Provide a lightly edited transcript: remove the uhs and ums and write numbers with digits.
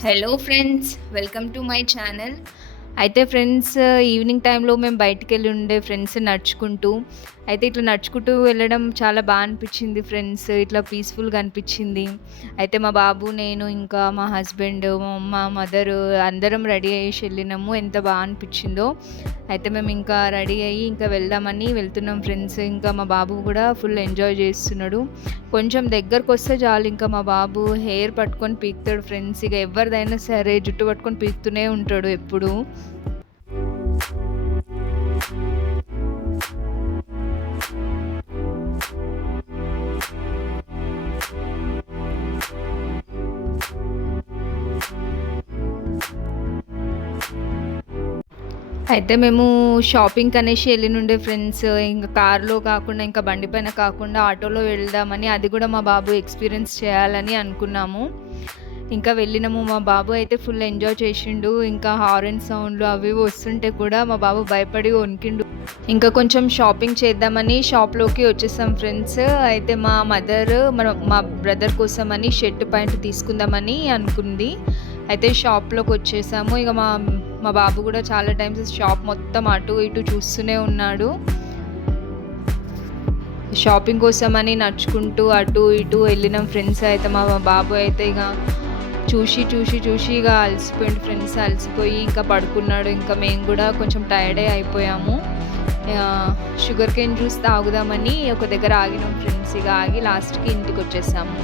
Hello friends, welcome to my channel. అయితే friends, evening టైంలో మేము బయటికెళ్ళి ఉండే ఫ్రెండ్స్ నడుచుకుంటూ. అయితే ఇట్లా నడుచుకుంటూ వెళ్ళడం చాలా అనిపిచ్చింది ఫ్రెండ్స్. ఇట్లా పీస్‌ఫుల్‌గా అనిపిచ్చింది. అయితే మా బాబు, నేను, ఇంకా మా హస్బెండ్, మా అమ్మ, మదరు అందరం రెడీ అయ్యేసి ఎళ్ళినాము. ఎంత అనిపిచ్చిందో. అయితే మేము ఇంకా రెడీ అయ్యి ఇంకా వెళ్దామని వెళ్తున్నాం ఫ్రెండ్స్. ఇంకా మా బాబు గూడా ఫుల్ ఎంజాయ్ జేస్తున్నాడు. కొంచెం దగ్గరకొస్తే చాలు ఇంకా మా బాబు హెయిర్ పట్టుకొని పీకుతాడు ఫ్రెండ్స్. ఇగ ఎవరిదైనా సరే జుట్టు పట్టుకొని పీకుతూనే ఉంటాడు ఎప్పుడూ. అయితే మేము షాపింగ్‌కనేసి ఎళ్ళినుండే ఫ్రెండ్స్. ఇంక కార్‌లో కాకుండా, ఇంకా బండి పైన కాకుండా ఆటోలో వెళ్దామని, అది గూడా మా బాబు ఎక్స్‌పీరియన్స్ చేయాలని అనుకున్నాము. ఇంకా వెళ్ళినాము. మా బాబు అయితే ఫుల్ ఎంజాయ్ చేషిండు. ఇంకా హారన్ సౌండ్‌లు అవి ఇవి వస్తుంటే కూడా మా బాబు భయపడి వణికిండు. ఇంకా కొంచెం షాపింగ్ చేద్దామని షాప్‌లోకి వచ్చేసాం ఫ్రెండ్స్. అయితే మా మదర్ మా బ్రదర్ కోసమని షర్ట్, ప్యాంట్ తీసుకుందామని అనుకుంది. అయితే షాప్‌లోకొచ్చేసాము. ఇగ మా మా బాబు గూడా చాలా టైమ్స్ షాప్ మొత్తం అటు ఇటు చూస్తూనే ఉన్నాడు. షాపింగ్ కోసమని నడుచుకుంటూ అటు ఇటు ఎళ్ళినాం ఫ్రెండ్స్. అయితే మా బాబు అయితే ఇగ చూసి ఇగ అలసిపోయిండు ఫ్రెండ్స్. అలసిపోయి ఇంకా పడుకున్నాడు. ఇంకా మేము గూడా కొంచెం టైర్డే అయిపోయాము. షుగర్ కేన్ జ్యూస్ తాగుదామని ఒక దగ్గర ఆగినాం ఫ్రెండ్స్. ఇగ ఆగి లాస్ట్‌కి ఇంటికొచ్చేసాము.